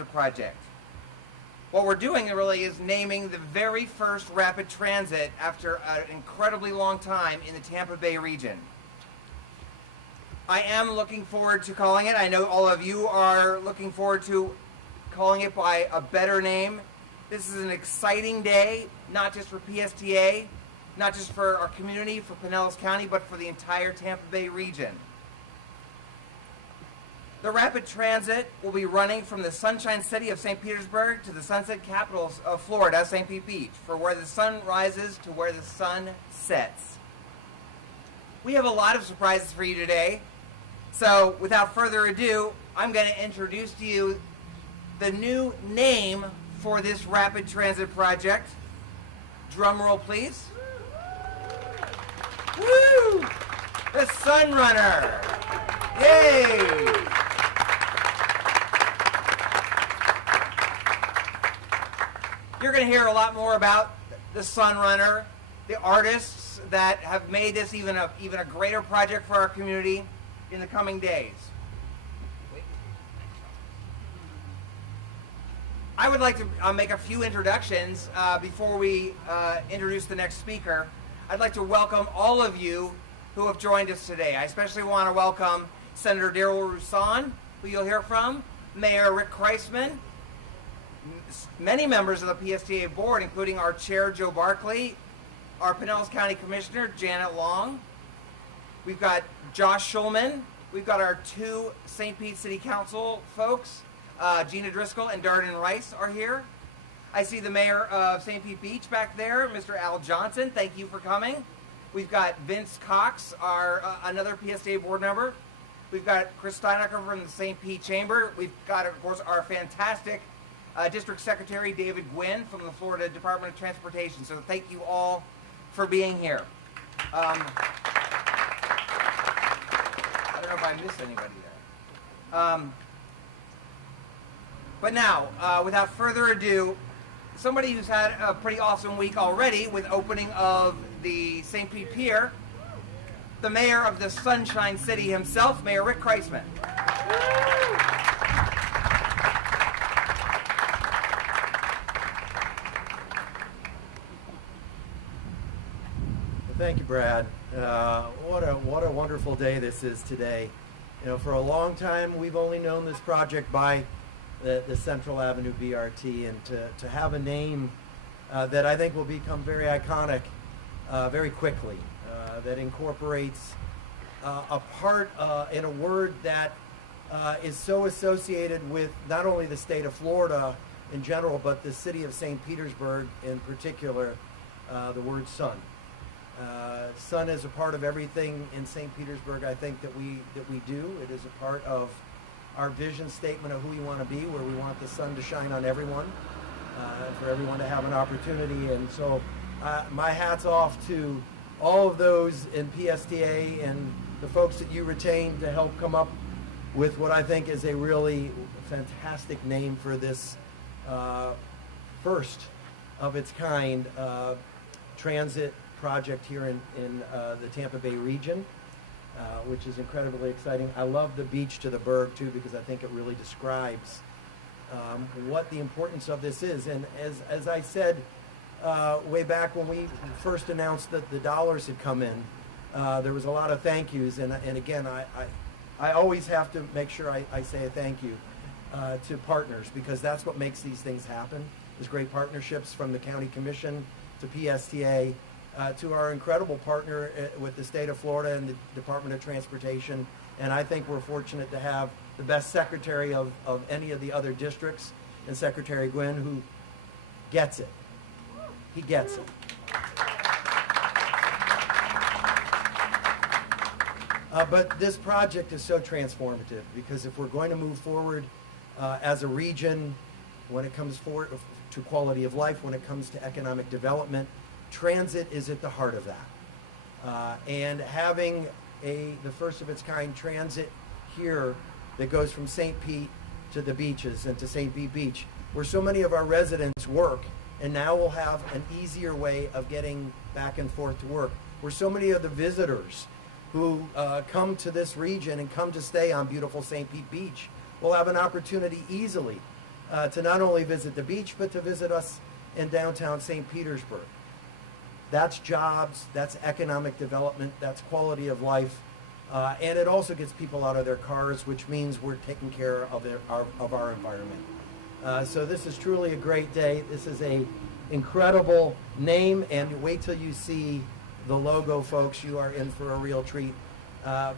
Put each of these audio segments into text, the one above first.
Transit project. What we're doing really is naming the very first rapid transit after an incredibly long time in the Tampa Bay region. I am looking forward to calling it. I know all of you are looking forward to calling it by a better name. This is an exciting day, not just for PSTA, not just for our community, for Pinellas County, but for the entire Tampa Bay region. The rapid transit will be running from the Sunshine City of St. Petersburg to the Sunset Capital of Florida, St. Pete Beach, for where the sun rises to where the sun sets. We have a lot of surprises for you today. So without further ado, I'm going to introduce to you the new name for this rapid transit project. Drum roll, please. Woo! The Sun Runner. Yay! You're going to hear a lot more about the Sun Runner, the artists that have made this even a greater project for our community in the coming days. I would like to make a few introductions before we introduce the next speaker. I'd like to welcome all of you who have joined us today. I especially want to welcome Senator Ruse, who you'll hear from, Mayor Rick Christman, many members of the PSTA board, including our chair, Joe Barclay, our Pinellas County Commissioner, Janet Long. We've got Josh Schulman. We've got our two St. Pete City Council folks, Gina Driscoll and Darden Rice are here. I see the mayor of St. Pete Beach back there, Mr. Al Johnson. Thank you for coming. We've got Vince Cox, our another PSTA board member. We've got Chris Steinecker from the St. Pete Chamber. We've got, of course, our fantastic District Secretary David Gwynn from the Florida Department of Transportation. So thank you all for being here. I don't know if I missed anybody there. But now, without further ado, somebody who's had a pretty awesome week already with opening of the St. Pete Pier, the mayor of the Sunshine City himself, Mayor Rick Christman. Thank you, Brad. What a wonderful day this is today. You know, for a long time we've only known this project by the Central Avenue BRT, and to have a name that I think will become very iconic very quickly, that incorporates a part in a word that is so associated with not only the state of Florida in general, but the city of St. Petersburg in particular, the word sun. Sun is a part of everything in St. Petersburg, I think, that we do. It is a part of our vision statement of who we want to be, where we want the sun to shine on everyone, for everyone to have an opportunity. And so my hat's off to all of those in PSTA and the folks that you retained to help come up with what I think is a really fantastic name for this first of its kind transit project here in the Tampa Bay region, which is incredibly exciting. I love the beach to the berg too, because I think it really describes what the importance of this is. And as I said way back when we first announced that the dollars had come in, there was a lot of thank yous, and again, I always have to make sure I say a thank you to partners, because that's what makes these things happen. There's great partnerships from the County Commission to PSTA, to our incredible partner with the state of Florida and the Department of Transportation. And I think we're fortunate to have the best secretary of any of the other districts, and Secretary Gwynn, who gets it. He gets it. But this project is so transformative, because if we're going to move forward as a region, when it comes forward to quality of life, when it comes to economic development, transit is at the heart of that. And having the first of its kind transit here that goes from St. Pete to the beaches and to St. Pete Beach, where so many of our residents work, and now we'll have an easier way of getting back and forth to work, where so many of the visitors who come to this region and come to stay on beautiful St. Pete Beach will have an opportunity easily to not only visit the beach, but to visit us in downtown St. Petersburg. That's jobs, that's economic development, that's quality of life, and it also gets people out of their cars, which means we're taking care of our environment. So this is truly a great day. This is a incredible name, and wait till you see the logo, folks. You are in for a real treat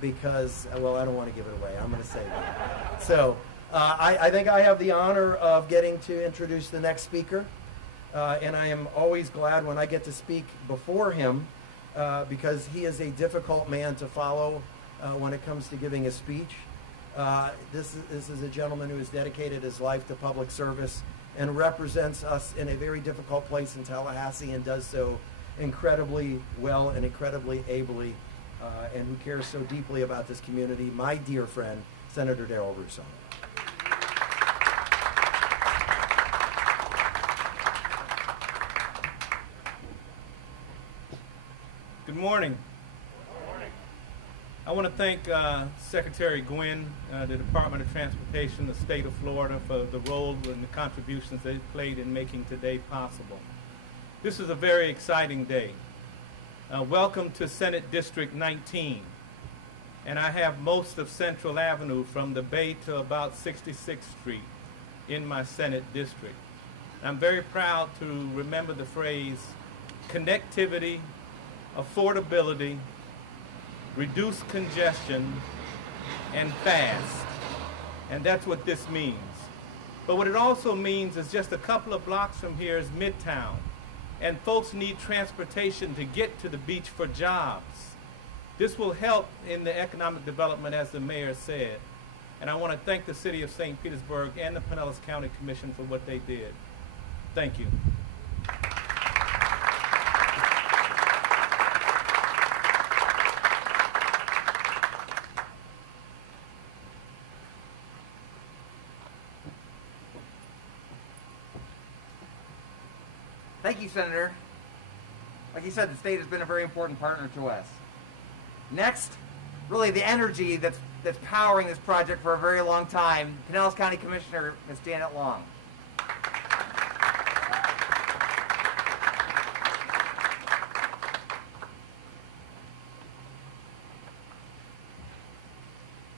because, well, I don't want to give it away. I'm going to say that. So I think I have the honor of getting to introduce the next speaker, and I am always glad when I get to speak before him because he is a difficult man to follow when it comes to giving a speech. This is a gentleman who has dedicated his life to public service and represents us in a very difficult place in Tallahassee and does so incredibly well and incredibly ably, and who cares so deeply about this community, my dear friend, Senator Ruse. Good morning. I want to thank Secretary Gwynn, the Department of Transportation, the state of Florida for the role and the contributions they played in making today possible. This is a very exciting day. Welcome to Senate District 19. And I have most of Central Avenue from the Bay to about 66th Street in my Senate district. I'm very proud to remember the phrase connectivity, affordability, reduce congestion, and fast. And that's what this means. But what it also means is just a couple of blocks from here is Midtown. And folks need transportation to get to the beach for jobs. This will help in the economic development, as the mayor said. And I want to thank the city of St. Petersburg and the Pinellas County Commission for what they did. Thank you. Thank you, Senator. Like you said, the state has been a very important partner to us. Next, really the energy that's powering this project for a very long time, Pinellas County Commissioner Ms. Janet Long.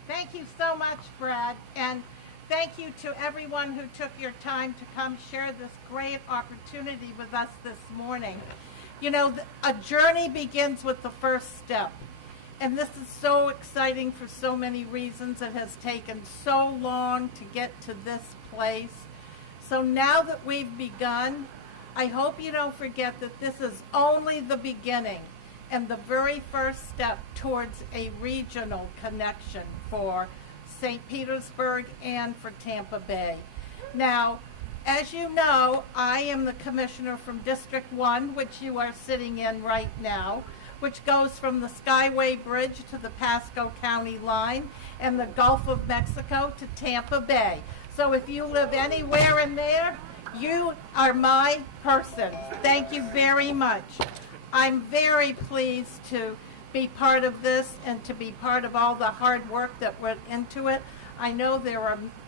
Thank you so much, Brad, and thank you to everyone who took your time to come share this great opportunity with us this morning. You know, a journey begins with the first step. And this is so exciting for so many reasons. It has taken so long to get to this place. So now that we've begun, I hope you don't forget that this is only the beginning and the very first step towards a regional connection for St. Petersburg and for Tampa Bay. Now, as you know, I am the commissioner from District 1, which you are sitting in right now, which goes from the Skyway Bridge to the Pasco County line and the Gulf of Mexico to Tampa Bay. So if you live anywhere in there, you are my person. Thank you very much. I'm very pleased to be part of this and to be part of all the hard work that went into it. I know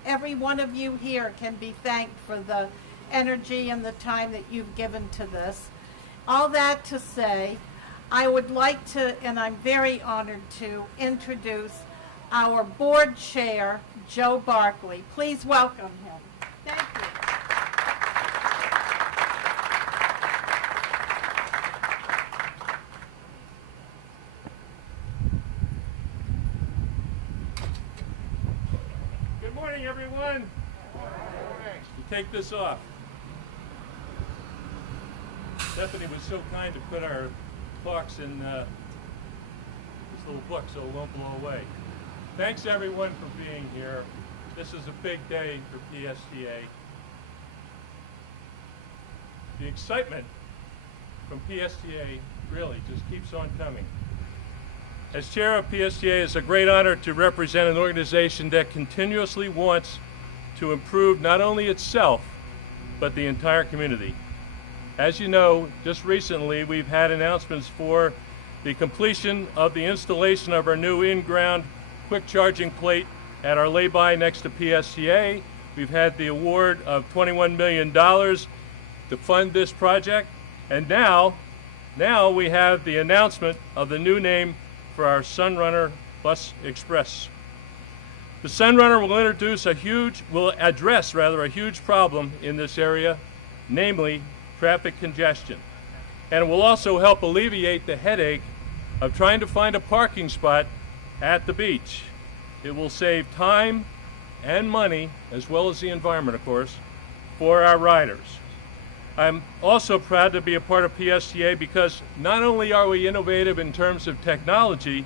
every one of you here can be thanked for the energy and the time that you've given to this. All that to say, I would like to, and I'm very honored to, introduce our board chair, Joe Barclay. Please welcome him. Thank you. Good morning, everyone. You take this off. Stephanie was so kind to put our clocks in this little book so it won't blow away. Thanks everyone for being here. This is a big day for PSTA. The excitement from PSTA really just keeps on coming. As chair of PSTA, it's a great honor to represent an organization that continuously wants to improve not only itself, but the entire community. As you know, just recently we've had announcements for the completion of the installation of our new in-ground quick charging plate at our lay-by next to PSTA. we've had the award of $21 million to fund this project, and now we have the announcement of the new name for our Sunrunner Bus Express. The Sunrunner will address a huge problem in this area, namely traffic congestion. And it will also help alleviate the headache of trying to find a parking spot at the beach. It will save time and money, as well as the environment, of course, for our riders. I'm also proud to be a part of PSTA because not only are we innovative in terms of technology,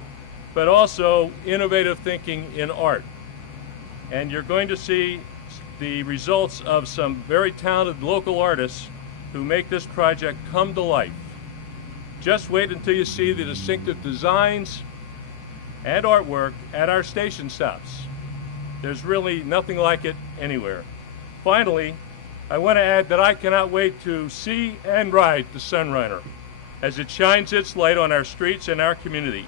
but also innovative thinking in art. And you're going to see the results of some very talented local artists who make this project come to life. Just wait until you see the distinctive designs and artwork at our station stops. There's really nothing like it anywhere. Finally, I want to add that I cannot wait to see and ride the Sunrunner as it shines its light on our streets and our community.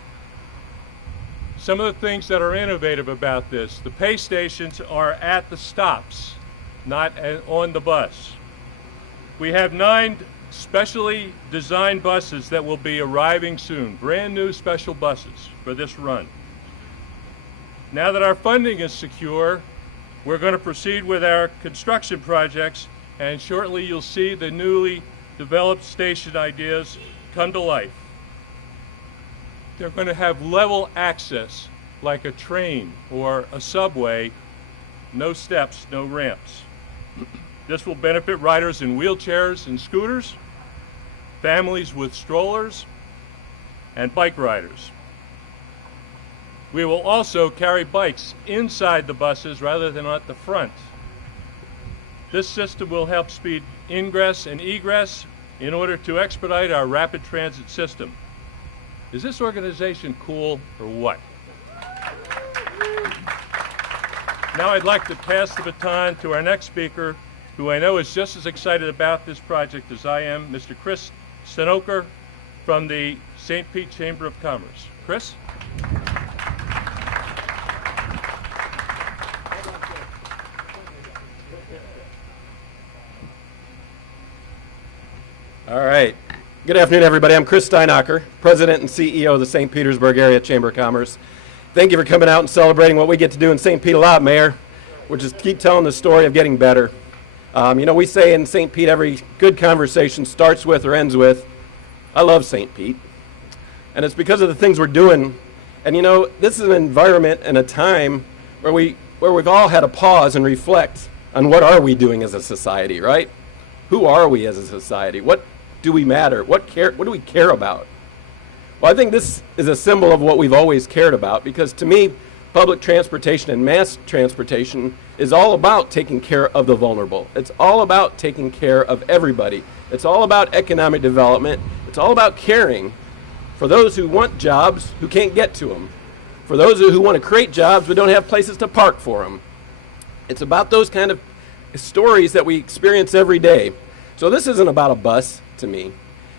Some of the things that are innovative about this, the pay stations are at the stops, not on the bus. We have 9 specially designed buses that will be arriving soon, brand new special buses for this run. Now that our funding is secure, we're going to proceed with our construction projects, and shortly you'll see the newly developed station ideas come to life. They're going to have level access like a train or a subway, no steps, no ramps. This will benefit riders in wheelchairs and scooters, families with strollers, and bike riders. We will also carry bikes inside the buses rather than at the front. This system will help speed ingress and egress in order to expedite our rapid transit system. Is this organization cool or what? Now I'd like to pass the baton to our next speaker, who I know is just as excited about this project as I am, Mr. Chris Stenoker from the St. Pete Chamber of Commerce. Chris? All right. Good afternoon, everybody. I'm Chris Stenoker, President and CEO of the St. Petersburg Area Chamber of Commerce. Thank you for coming out and celebrating what we get to do in St. Pete a lot, Mayor, which is keep telling the story of getting better. You know, we say in St. Pete every good conversation starts with or ends with, I love St. Pete. And it's because of the things we're doing. And you know, this is an environment and a time where we've all had to pause and reflect on what are we doing as a society, right? Who are we as a society? What do we matter? What do we care about? Well, I think this is a symbol of what we've always cared about, because to me, public transportation and mass transportation is all about taking care of the vulnerable. It's all about taking care of everybody. It's all about economic development. It's all about caring for those who want jobs who can't get to them, for those who want to create jobs but don't have places to park for them. It's about those kind of stories that we experience every day. So this isn't about a bus to me.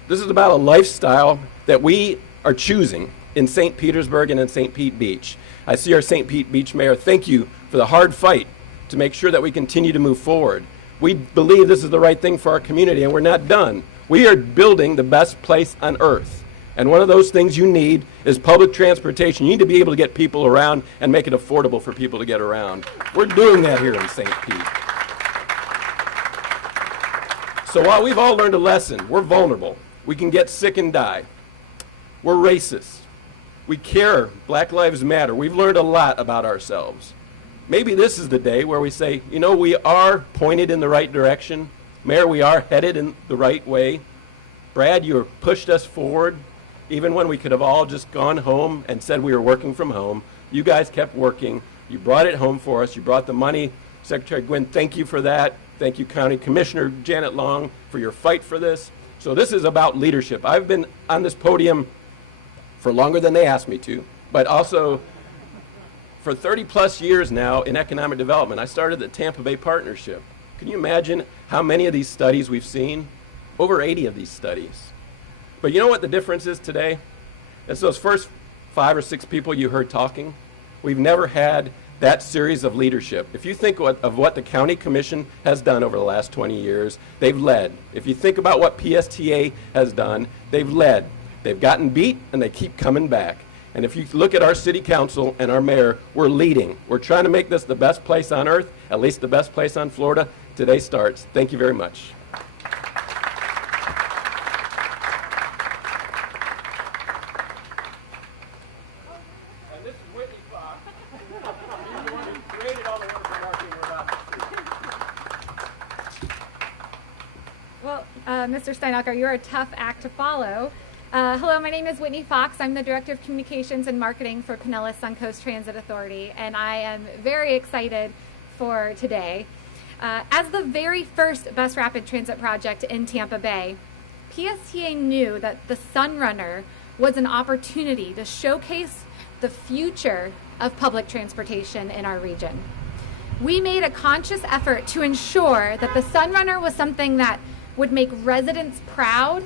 This is about a lifestyle that we are choosing in St. Petersburg and in St. Pete Beach. I see our St. Pete Beach Mayor. Thank you for the hard fight to make sure that we continue to move forward. We believe this is the right thing for our community, and we're not done. We are building the best place on earth. And one of those things you need is public transportation. You need to be able to get people around and make it affordable for people to get around. We're doing that here in St. Pete. So while we've all learned a lesson, we're vulnerable. We can get sick and die. We're racist. We care. Black Lives Matter. We've learned a lot about ourselves. Maybe this is the day where we say, you know, we are pointed in the right direction. Mayor, we are headed in the right way. Brad, you have pushed us forward. Even when we could have all just gone home and said we were working from home, you guys kept working. You brought it home for us. You brought the money. Secretary Gwynn, thank you for that. Thank you, County Commissioner Janet Long, for your fight for this. So this is about leadership. I've been on this podium for longer than they asked me to, but also for 30 plus years now in economic development. I started the Tampa Bay Partnership. Can you imagine how many of these studies we've seen? Over 80 of these studies. But you know what the difference is today? It's those first 5 or 6 people you heard talking. We've never had that series of leadership. If you think of what the county commission has done over the last 20 years, they've led. If you think about what PSTA has done, they've led. They've gotten beat and they keep coming back. And if you look at our city council and our mayor, we're leading. We're trying to make this the best place on earth, at least the best place on Florida. Today starts. Thank you very much. And this is Whitney Fox. He's the one who created all the wonderful marketing we're about to see. Well, Mr. Steinacher, you're a tough act to follow. Hello, my name is Whitney Fox. I'm the Director of Communications and Marketing for Pinellas County Transit Authority, and I am very excited for today. As the very first bus rapid transit project in Tampa Bay, PSTA knew that the Sunrunner was an opportunity to showcase the future of public transportation in our region. We made a conscious effort to ensure that the Sunrunner was something that would make residents proud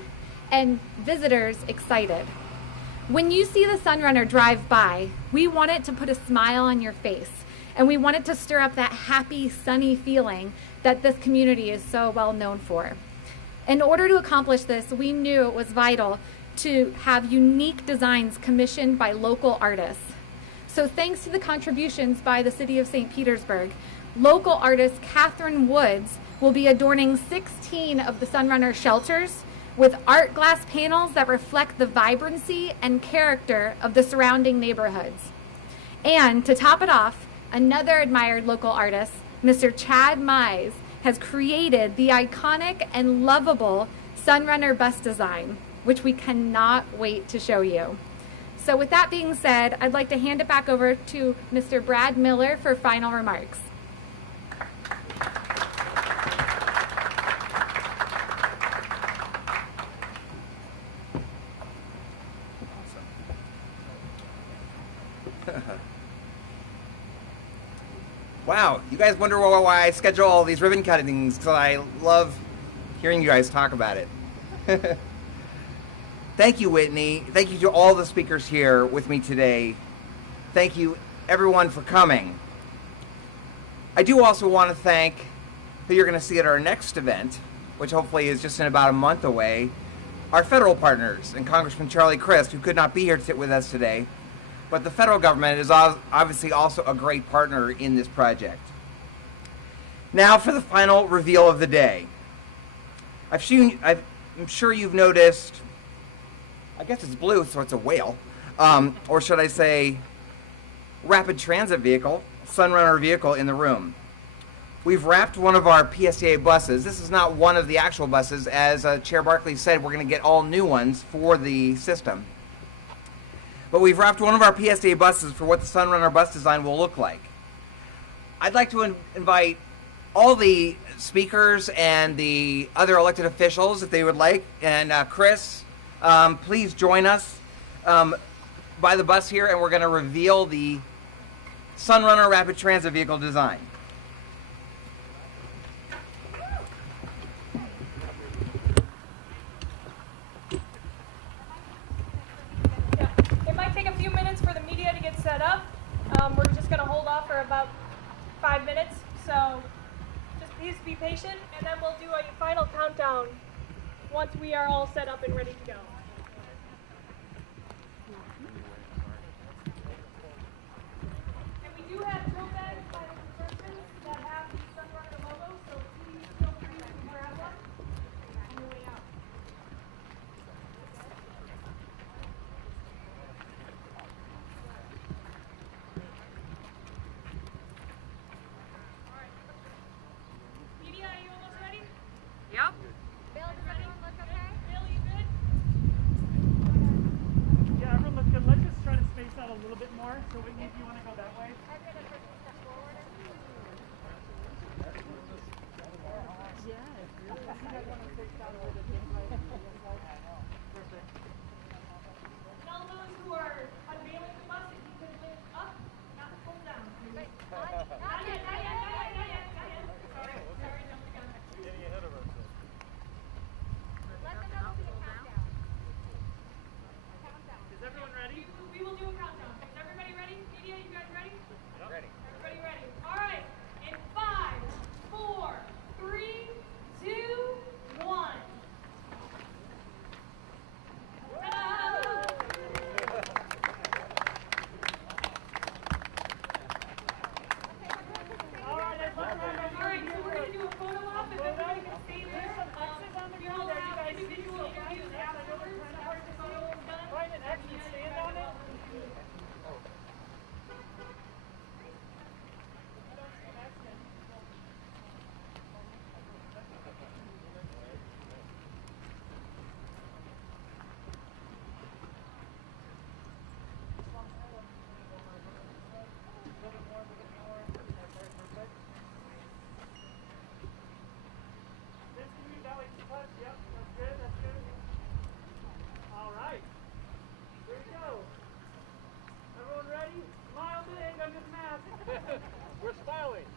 and visitors excited. When you see the Sunrunner drive by, we want it to put a smile on your face, and we want it to stir up that happy, sunny feeling that this community is so well known for. In order to accomplish this, we knew it was vital to have unique designs commissioned by local artists. So thanks to the contributions by the City of St. Petersburg, local artist Catherine Woods will be adorning 16 of the Sunrunner shelters with art glass panels that reflect the vibrancy and character of the surrounding neighborhoods. And to top it off, another admired local artist, Mr. Chad Mize, has created the iconic and lovable Sunrunner bus design, which we cannot wait to show you. So with that being said, I'd like to hand it back over to Mr. Brad Miller for final remarks. Wow, you guys wonder why I schedule all these ribbon cuttings, because I love hearing you guys talk about it. Thank you, Whitney. Thank you to all the speakers here with me today. Thank you, everyone, for coming. I do also want to thank who you're going to see at our next event, which hopefully is just in about a month away, our federal partners, and Congressman Charlie Crist, who could not be here to sit with us today. But the federal government is obviously also a great partner in this project. Now for the final reveal of the day. I'm sure you've noticed, I guess it's blue, so it's a whale. Or should I say, rapid transit vehicle, Sunrunner vehicle in the room. We've wrapped one of our PSTA buses. This is not one of the actual buses. As Chair Barclay said, we're going to get all new ones for the system. But we've wrapped one of our PSTA buses for what the Sunrunner bus design will look like. I'd like to invite all the speakers and the other elected officials, if they would like, and Chris, please join us by the bus here, and we're going to reveal the Sunrunner rapid transit vehicle design. It might take a few minutes for the media to get set up. We're just going to hold off for about 5 minutes, so just please be patient, and then we'll do a final countdown once we are all set up and ready to go. And we do have tote bags by the participants that have the Sunrunner logo, so please feel free to grab one on your way out. Media, are you almost ready? Yep. Bill, does everyone look okay? Bill, you good? Yeah, everyone looks good. Let's just try to space out a little bit more. So Whitney, if you want to go that way. And all those who are unveiling the bus, if you could lift up, not pull down. Not yet, not yet, not yet, not yet, not yet. Sorry, jumped the gun. Let them know there'll be a countdown. Is everyone ready? We will do a countdown. Is everybody ready? Media, you guys ready? Ready. Everybody good, that's good. All right. Here we go. Everyone ready? Smile big under the mask. We're smiling.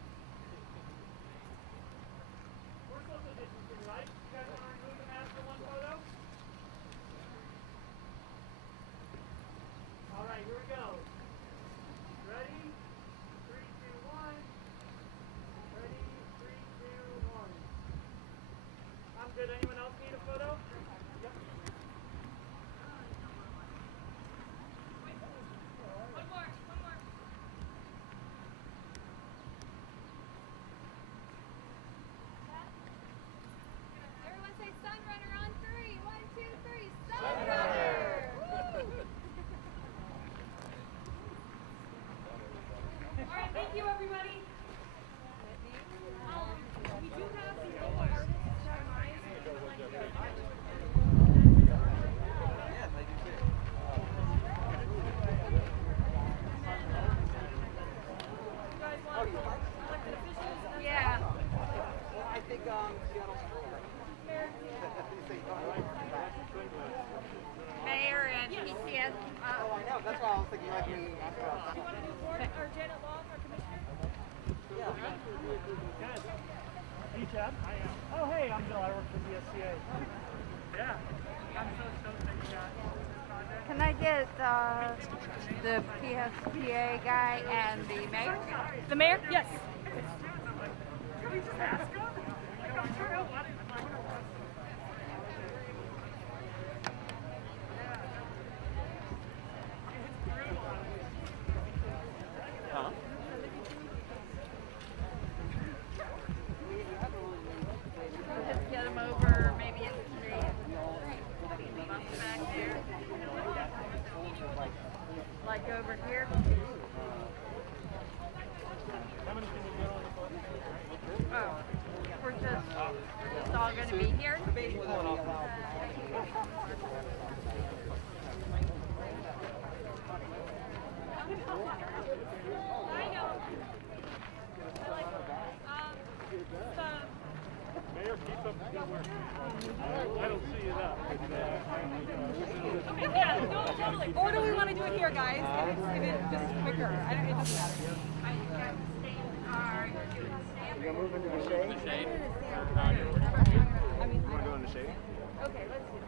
We're social distancing, right? You guys want to remove the mask for one photo? All right, here we go. Ready? 3, 2, 1. Ready? 3, 2, 1. I'm good. Anyone else need a photo? Yep. One more. Everyone say Sunrunner on 3. 1, 2, 3. Sunrunner! All right, thank you, everybody. We do have some local artists in mind. If you would like to You guys want elected officials? Yeah. I think Mayor and PCS. I know. That's why I was thinking like Do you want to do board or Janet Long, our commissioner? Guys, hey Chad. I am. Oh hey, I'm Bill. I work for the SCA. Yeah. I'm so stoked that you got this project. Can I get the PSPA guy and the mayor? The mayor? Yes. Can we just ask him? Like, I'm sure he'll let it. Just get him over maybe in the street. Up back there. Like over here. Oh, we're just all going to be here? I know. I like Mayor, keep up the good work. I don't see it up. Okay, yeah, no, totally. Or do we want to do it here, guys? If it's just quicker. It doesn't matter. We're gonna move into the shade. I mean, Want to go in the shade? okay, let's do that.